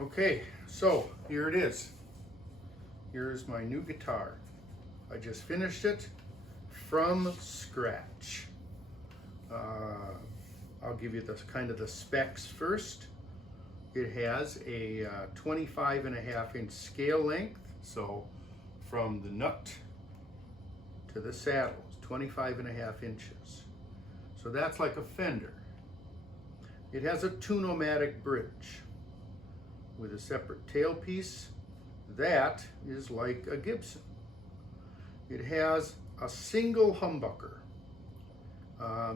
Okay, so here it is. Here's my new guitar. I just finished it from scratch. I'll give you the kind of the specs first. It has a 25.5 inch scale length, so from the nut to the saddle is 25.5 inches. So that's like a Fender. It has a Tune-o-matic bridge with a separate tailpiece. That is like a Gibson. It has a single humbucker.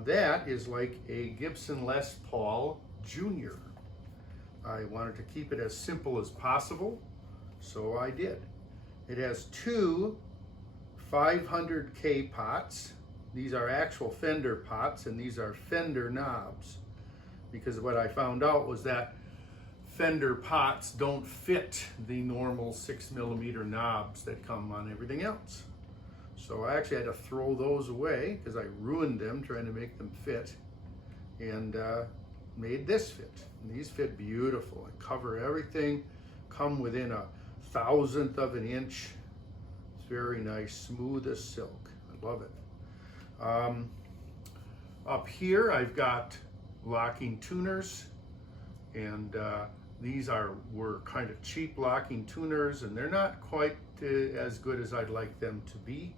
That is like a Gibson Les Paul Jr. I wanted to keep it as simple as possible, so I did. It has two 500K pots. These are actual Fender pots, and these are Fender knobs, because what I found out was that Fender pots don't fit the normal 6mm knobs that come on everything else. So I actually had to throw those away because I ruined them trying to make them fit, and made this fit. And these fit beautiful and cover everything, come within a 1/1000th of an inch. It's very nice, smooth as silk. I love it. Up here I've got locking tuners, and these were kind of cheap locking tuners, and they're not quite as good as I'd like them to be.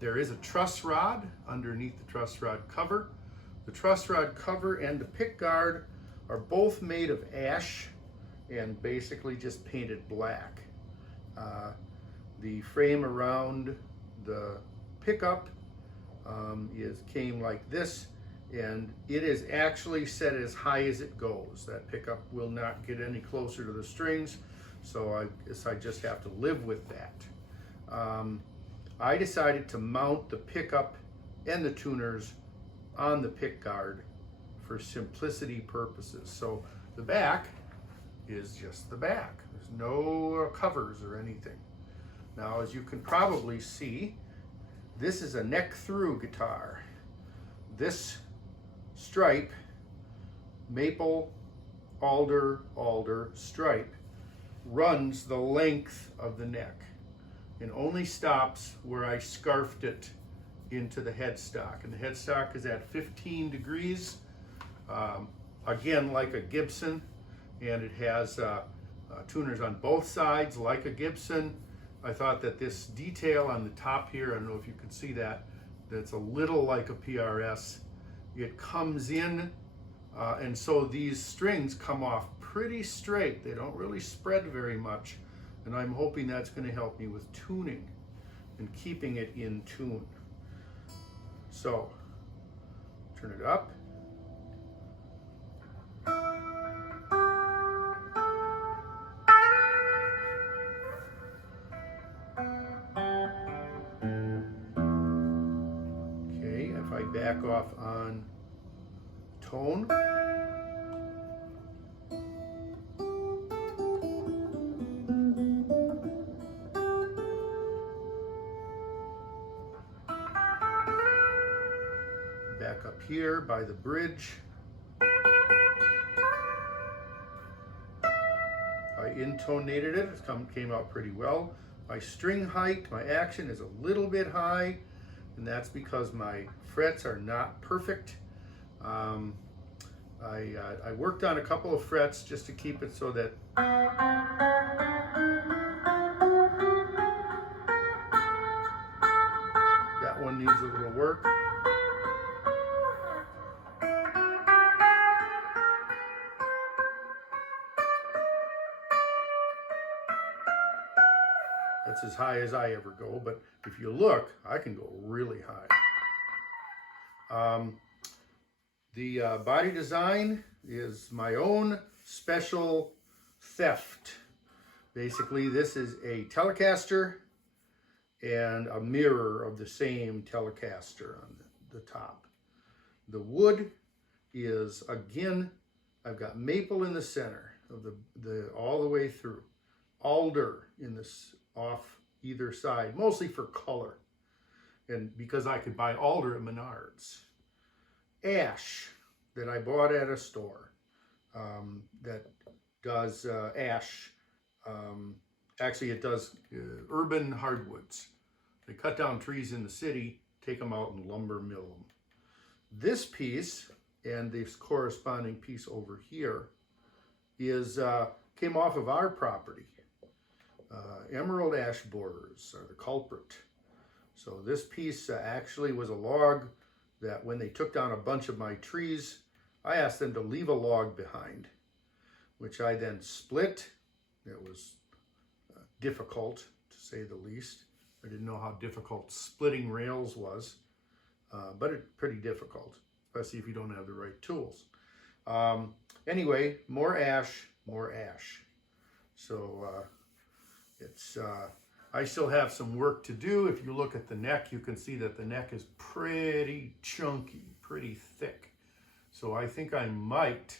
There is a truss rod underneath the truss rod cover. The truss rod cover and the pick guard are both made of ash and basically just painted black. The frame around the pickup came like this, and it is actually set as high as it goes. That pickup will not get any closer to the strings, so I guess I just have to live with that. I decided to mount the pickup and the tuners on the pick guard for simplicity purposes. So the back is just the back. There's no covers or anything. Now, as you can probably see, this is a neck through guitar. This stripe, maple, alder, alder stripe, runs the length of the neck and only stops where I scarfed it into the headstock. And the headstock is at 15 degrees, again like a Gibson, and it has tuners on both sides like a Gibson. I thought that this detail on the top here, I don't know if you can see that, that's a little like a PRS. It comes in, and so these strings come off pretty straight. They don't really spread very much, and I'm hoping that's going to help me with tuning and keeping it in tune. So, turn it up. Okay, if I back off on tone, back up here by the bridge, I intonated it. It came out pretty well. My string height, my action is a little bit high, and that's because my frets are not perfect. I worked on a couple of frets just to keep it so that that one needs a little work. That's as high as I ever go, but if you look, I can go really high. The body design is my own special theft. Basically, this is a Telecaster and a mirror of the same Telecaster on the top. The wood is, again, I've got maple in the center of the all the way through, alder in this off either side, mostly for color, and because I could buy alder at Menards. Ash that I bought at a store that does ash. Actually, it does urban hardwoods. They cut down trees in the city, take them out and lumber mill them. This piece and this corresponding piece over here is came off of our property. Emerald ash borers are the culprit. So this piece actually was a log that when they took down a bunch of my trees, I asked them to leave a log behind, which I then split. It was difficult, to say the least. I didn't know how difficult splitting rails was, but it's pretty difficult, especially if you don't have the right tools. Anyway, more ash, more ash. So I still have some work to do. If you look at the neck, you can see that the neck is pretty chunky, pretty thick. So I think I might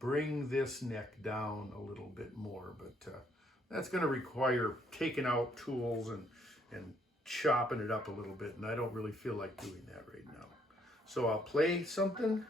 bring this neck down a little bit more, but that's going to require taking out tools and chopping it up a little bit, and I don't really feel like doing that right now. So I'll play something.